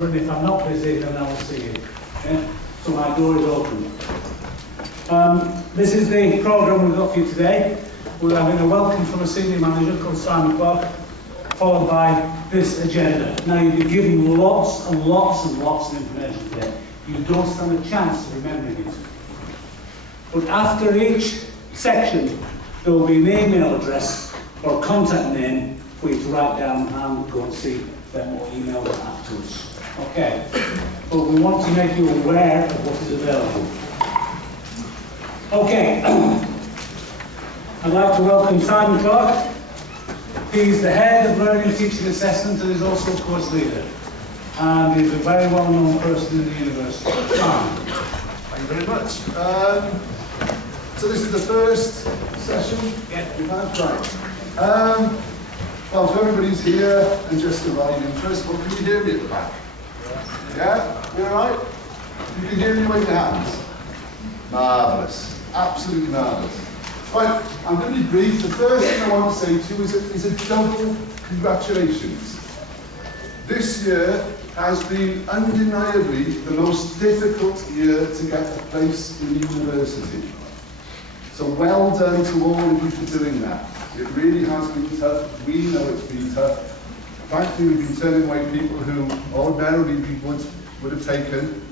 And if I'm not busy, then I will see you. Okay? So my door is open. This is the programme we've got for you today. We're having a welcome from a senior manager called Sarma, followed by this agenda. Now you'll be given lots and lots and lots of information today. You don't stand a chance of remembering it. But after each section, there will be an email address or a contact name for you to write down and go and see them or email them afterwards. Okay, but we want to make you aware of what is available. Okay, I'd like to welcome Simon Clark. He's the head of Learning and Teaching Assessment and is also a course leader. And he's a very well-known person in the university. Simon. Thank you very much. So this is the first session we've had, right? Well, if everybody's here and just arriving, first of all, can you hear me at the back? Yeah? You alright? You can hear me with your hands? Marvellous. Absolutely marvellous. Right, I'm going to be brief. The first thing I want to say to you is a double congratulations. This year has been undeniably the most difficult year to get a place in university. So well done to all of you for doing that. It really has been tough. We know it's been tough. Frankly, we've been turning away people who ordinarily we would have taken,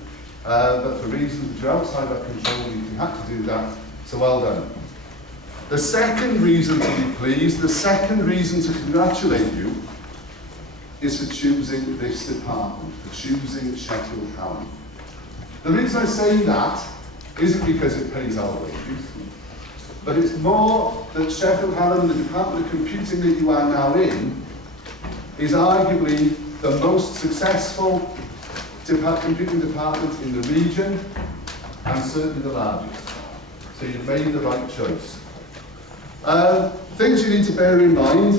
but for reasons which are outside our control, we had to do that. So well done. The second reason to be pleased, the second reason to congratulate you, is for choosing this department, for choosing Sheffield Hallam. The reason I say that isn't because it pays our wages, but it's more that Sheffield Hallam, the Department of Computing that you are now in, is arguably the most successful computing department in the region, and certainly the largest. So you've made the right choice. Things you need to bear in mind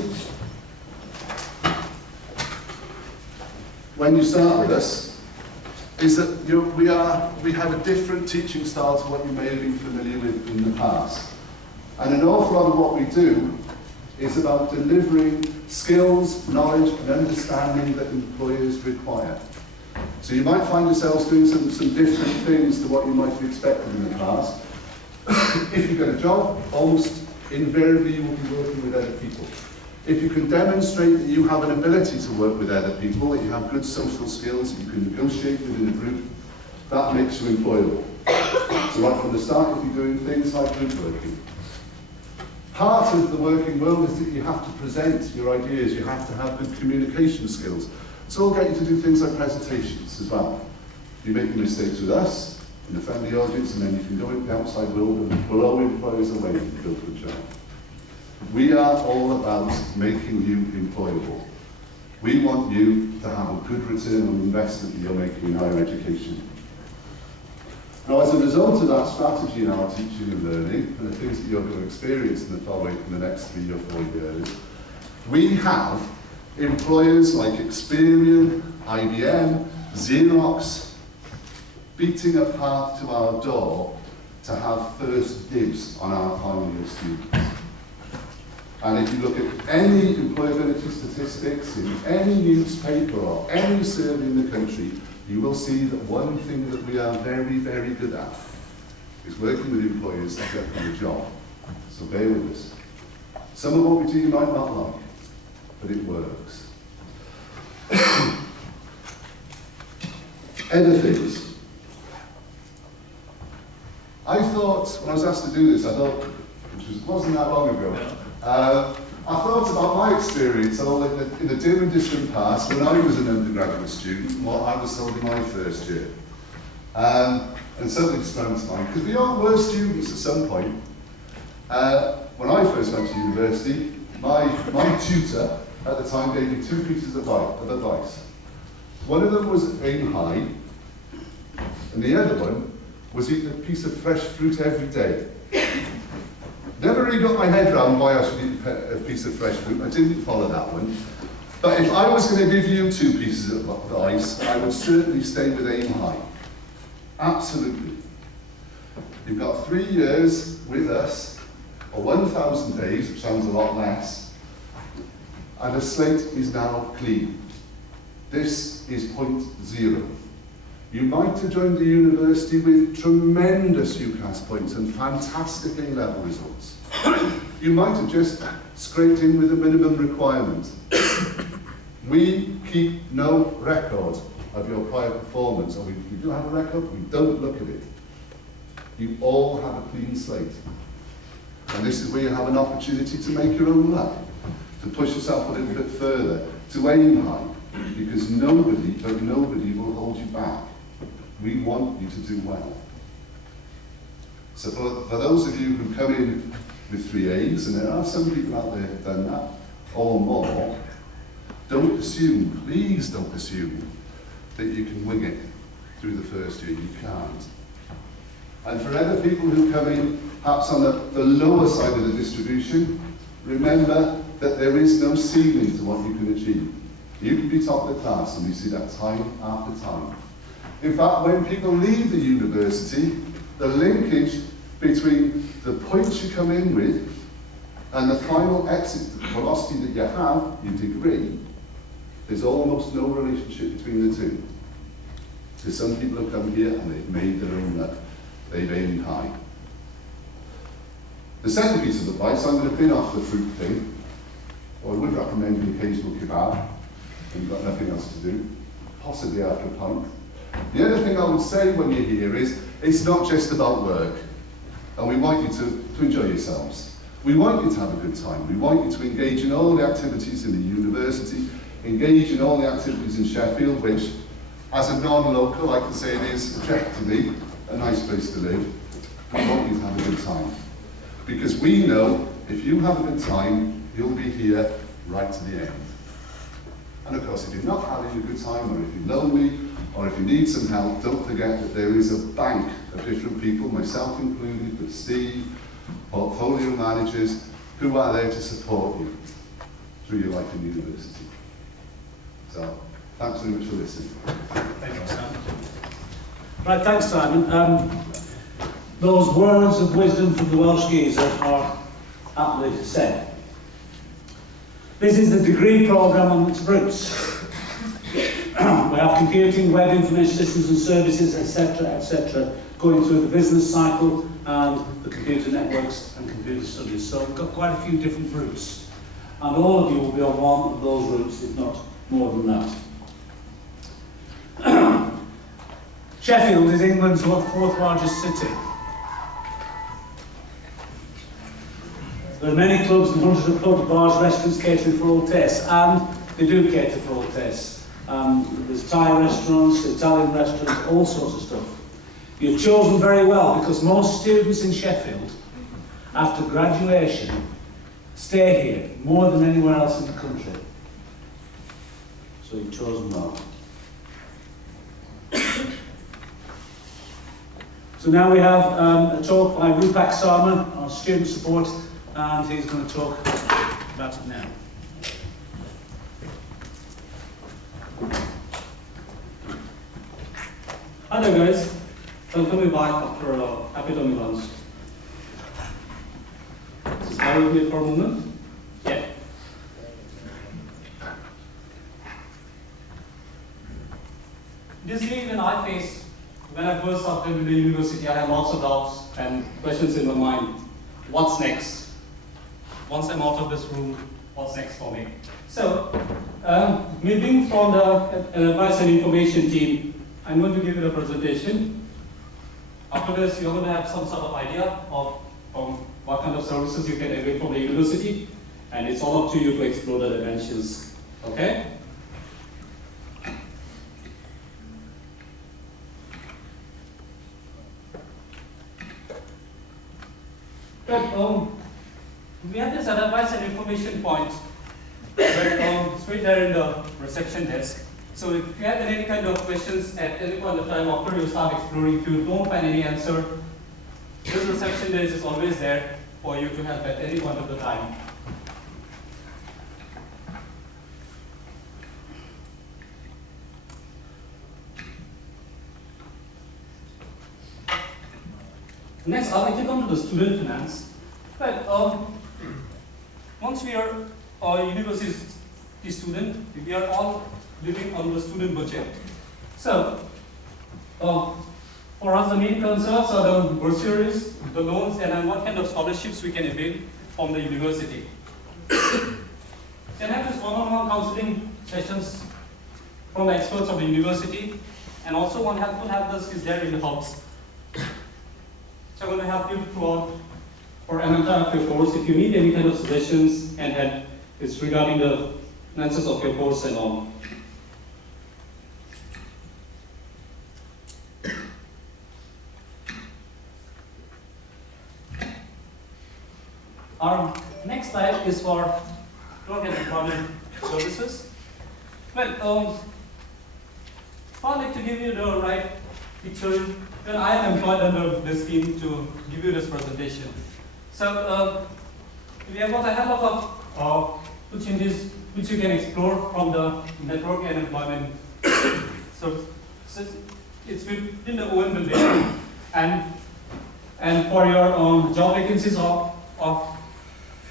when you start with us is that we have a different teaching style to what you may have been familiar with in the past. And an awful lot of what we do is about delivering skills, knowledge and understanding that employers require. So you might find yourselves doing some different things to what you might have expected in the past. If you get a job, almost invariably you will be working with other people. If you can demonstrate that you have an ability to work with other people, that you have good social skills, that you can negotiate within a group, that makes you employable. So right from the start, if you're doing things like group working. Part of the working world is that you have to present your ideas, you have to have good communication skills. So we'll get you to do things like presentations as well. You make your mistakes with us, in a friendly audience, and then you can go into the outside world and blow employers away and go for a job. We are all about making you employable. We want you to have a good return on the investment that you're making in higher education. Now, as a result of that strategy in our teaching and learning, and the things that you're going to experience in the following in the next 3 or 4 years, we have employers like Experian, IBM, Xerox, beating a path to our door to have first dibs on our final year students. And if you look at any employability statistics in any newspaper or any survey in the country, you will see that one thing that we are very, very good at is working with employers to get them a job. So bear with us. Some of what we do you might not like, but it works. Other things. I thought, when I was asked to do this, which wasn't that long ago, I thought about my experience in the dim and distant past when I was an undergraduate student and what I was told in my first year. And something sprang to mind, because we all were students at some point. When I first went to university, my tutor at the time gave me 2 pieces of advice. One of them was aim high, and the other one was eat a piece of fresh fruit every day. Never really got my head around why I should eat a piece of fresh fruit. I didn't follow that one. But if I was going to give you 2 pieces of advice, I would certainly stay with aim high. Absolutely. You've got 3 years with us, or 1,000 days, which sounds a lot less, and the slate is now clean. This is point 0. You might have joined the university with tremendous UCAS points and fantastic A-level results. You might have just scraped in with a minimum requirement. We keep no record of your prior performance, or if you do have a record, we don't look at it. You all have a clean slate. And this is where you have an opportunity to make your own luck, to push yourself a little bit further, to aim high, because nobody will hold you back. We want you to do well. So for those of you who come in with 3 A's, and there are some people out there who've done that, or more, don't assume, please don't assume, that you can wing it through the first year. You can't. And for other people who come in, perhaps on the lower side of the distribution, remember that there is no ceiling to what you can achieve. You can be top of the class, and we see that time after time. In fact, when people leave the university, the linkage between the points you come in with and the final exit velocity that you have, your degree, there's almost no relationship between the two. Because some people have come here and they've made their own luck. They've aimed high. The second piece of advice, I'm going to bin off the fruit thing, or I would recommend the occasional kebab, when you've got nothing else to do, possibly after a pint. The other thing I would say when you're here is, it's not just about work, and we want you to enjoy yourselves. We want you to have a good time. We want you to engage in all the activities in the university, engage in all the activities in Sheffield, which, as a non-local, I can say it is objectively a nice place to live. We want you to have a good time. Because we know if you have a good time, you'll be here right to the end. And of course, if you're not having a good time, or if you're lonely, or if you need some help, don't forget that there is a bank of different people, myself included, but Steve, portfolio managers, who are there to support you through your life in university. So, thanks very much for listening. Thank you, Simon. Right, thanks, Simon. Those words of wisdom from the Welsh geezer are aptly said. This is the degree programme on its roots. We have computing, web information systems and services, etc., going through the business cycle and the computer networks and computer studies. So we've got quite a few different routes. And all of you will be on one of those routes, if not more than that. Sheffield is England's 4th largest city. There are many clubs and hundreds of pubs, bars, restaurants catering for all tastes, and they do cater for all tastes. There's Thai restaurants, Italian restaurants, all sorts of stuff. You've chosen very well, because most students in Sheffield, after graduation, stay here more than anywhere else in the country. So you've chosen well. So now we have a talk by Rupak Sarma, our student support, and he's going to talk about it now. Hi there guys, welcome back after a happy tummy lunch. Just bear with me for a moment. Yeah. This day when I faced, when I first started in the university, I had lots of doubts and questions in my mind. What's next? Once I'm out of this room, what's next for me? So, me being from the advice and information team, I'm going to give you a presentation. After this, you're going to have some sort of idea of what kind of services you can avail from the university, and it's all up to you to explore the dimensions. Okay? But, we have this advice and information point straight there in the reception desk. So if you have any kind of questions at any point of time after you start exploring, if you don't find any answer, this reception desk is always there for you to help at any point of the time. Next, I'd like to come to the student finance. But once we are a university student, we are all living on the student budget. So, for us, the main concerns are the bursaries, the loans, and then what kind of scholarships we can avail from the university. Can have this one-on-one counseling sessions from experts of the university, and also one helpful helpdesk is there in the hubs. So I'm going to help you throughout for an entire your course. If you need any kind of suggestions and help, it's regarding the finances of your course and all. Our next slide is for work and employment services. Well, I'd like to give you the right picture when I am employed under this scheme to give you this presentation. So we have got a hell of opportunities which you can explore from the network and employment. So it's within the OM building, and for your job vacancies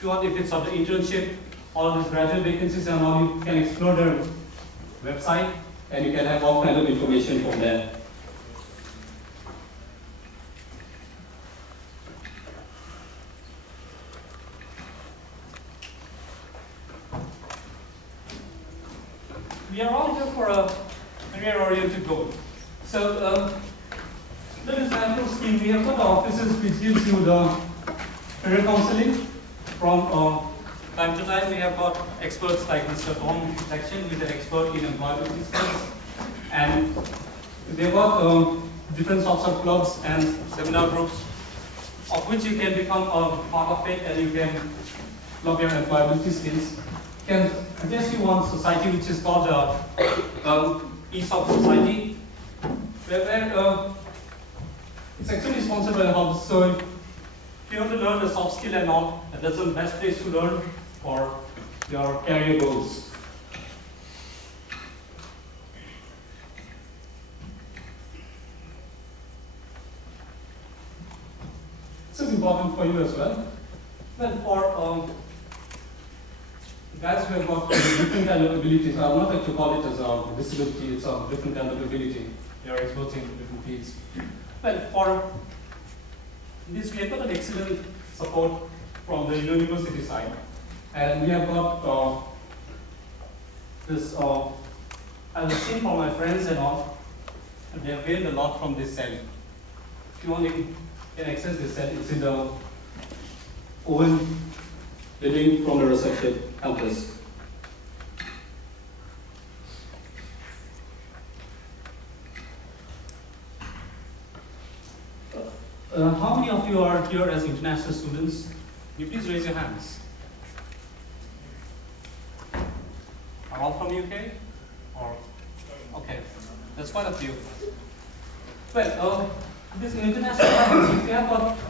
if it's of the internship, all these graduate vacancies and all, you can explore their website and you can have all kinds of information from there. We are all here for a career-oriented goal. So, there is an actual scheme. We have got the offices which gives you the career counseling. From time to time, we have got experts like Mr. Tom Section, who is an expert in employability skills, and they've got different sorts of clubs and seminar groups, of which you can become a part of it, and you can develop your employability skills. Can suggest you one society which is called ESOP Society, where it's actually sponsored by the hubs. So if you want to learn the soft skill and all, that's the best place to learn for your career goals. This is important for you as well. Well, for guys who have got different kind of abilities, I would not like to call it as a disability, it's a different kind of ability. They are experts in different fields. Well, for this, we have got an excellent support from the university side. And we have got this, I've seen from my friends and all, and they have gained a lot from this cell. If you only can access this cell, it's in the Owen living from the reception campus. How many of you are here as international students? Can you please raise your hands? Are all from UK? Or okay, that's quite a few. Well, this international students,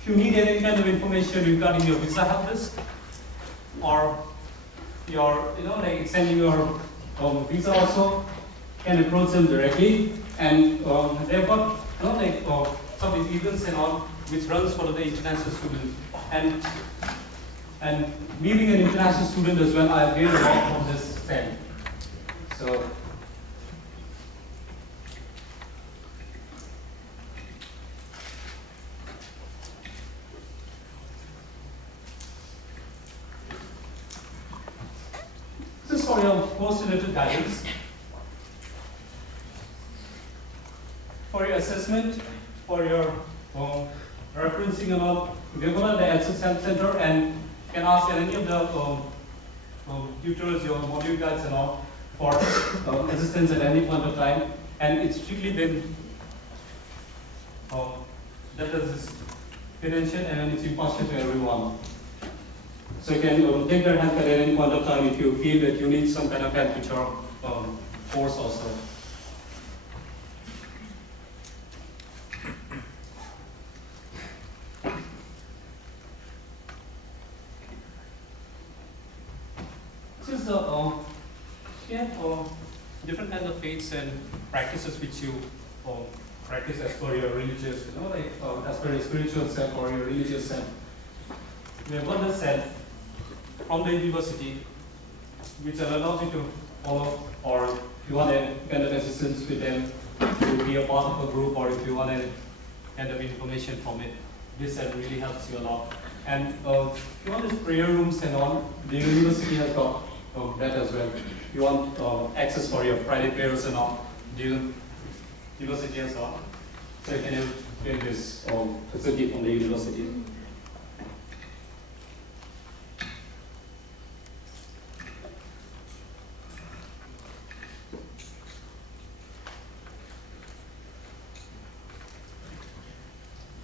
if you need any kind of information regarding your visa help desk, or your, like extending your visa also, can approach them directly, and they've got, some of these events and all, which runs for the international student. And me being an international student as well, I've gained a lot from this thing. So, this is for your course-related guidance. For your assessment, for your referencing and all, we go to the Access Help Center and can ask any of the tutors, your module guides and all, for assistance at any point of time. And it's strictly been that is this credential and it's impartial to everyone. So you can take their help at any point of time if you feel that you need some kind of help with your course also. This is the different kinds of faiths and practices which you practice as per your religious, as per your spiritual self or your religious self. We have got this set from the university, which allows you to follow or if you want to kind of assistance with them to be a part of a group, or if you want to kind of information from it, this really helps you a lot. And if you want this prayer rooms and all, the university has got that as well. If you want access for your Friday prayers and all, the university has got. So you can get this facility from the university.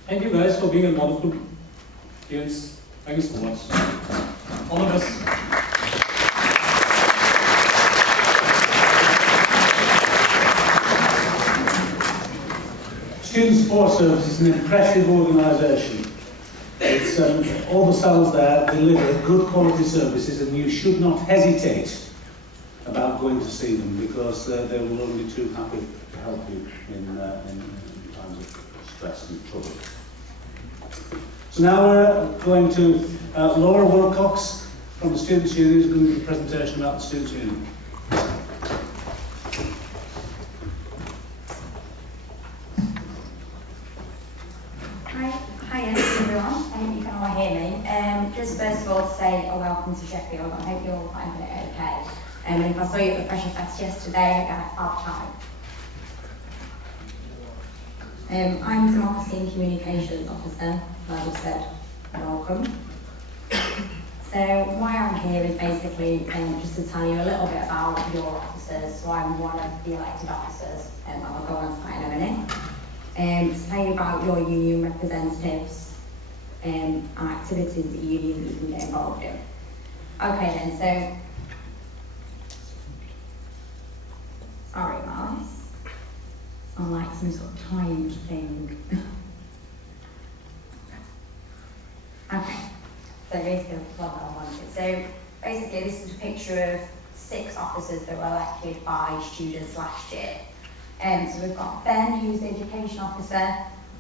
Thank you guys for being a wonderful students. Thank you so much. All of us. Student Support Service is an impressive organisation. It's all the cells there deliver good quality services, and you should not hesitate about going to see them, because they will only be too happy to help you in times of stress and trouble. So now we're going to Laura Wilcox from the Students' Union, who's going to give a presentation about the Students' Union. Hi everyone, I hope you can all hear me. Just first of all to say a welcome to Sheffield. I hope you're all finding it okay. And if I saw you at the Pressure Fest yesterday, I got out time. I'm Democracy and Communications Officer, like I said, welcome. So why I'm here is basically just to tell you a little bit about your officers. So I'm one of the elected officers, and I'll go on to that in a minute. To tell you about your union representatives and activities that the union can get involved in. Okay then, so, sorry about this. Sound like some sort of timed thing. Okay, so basically, what I wanted. So basically, this is a picture of 6 officers that were elected by students last year. So we've got Ben, who's the Education Officer,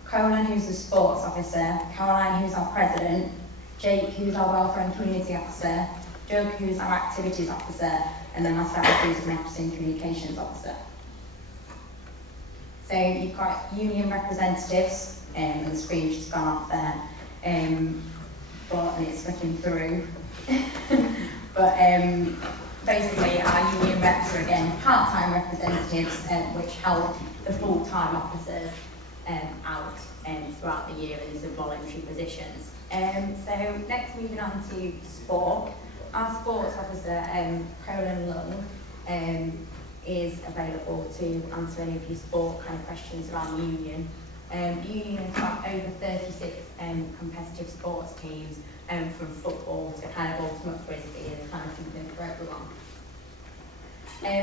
Colin, who's the Sports Officer, Caroline, who's our President, Jake, who's our Welfare and Community Officer, Doug, who's our Activities Officer, and then myself, who's the Democracy and Communications Officer. So you've got union representatives, and the screen's just gone off there, and it's flicking through. But basically, our union reps are again part-time representatives, which help the full-time officers out throughout the year in some voluntary positions. So next, moving on to sport. Our sports officer, Colin Lung, is available to answer any of your sport kind of questions around the union. The union has got over 36 competitive sports teams, from football to kind of ultimate frisbee, and kind of something for everyone.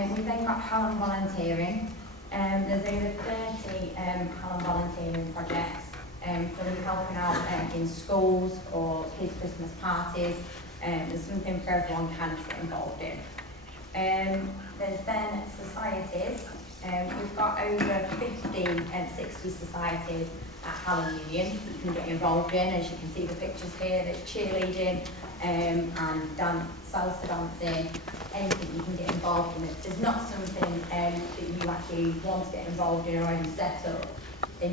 We've then got Hallam volunteering. There's over 30 Hallam volunteering projects, from helping out in schools or kids' Christmas parties. There's something for everyone can get involved in. There's then societies. We've got over 50 and 60 societies at Hallam Union you can get involved in. As you can see the pictures here, there's cheerleading and dance, salsa dancing, anything you can get involved in. If there's not something that you actually want to get involved in or already set up, then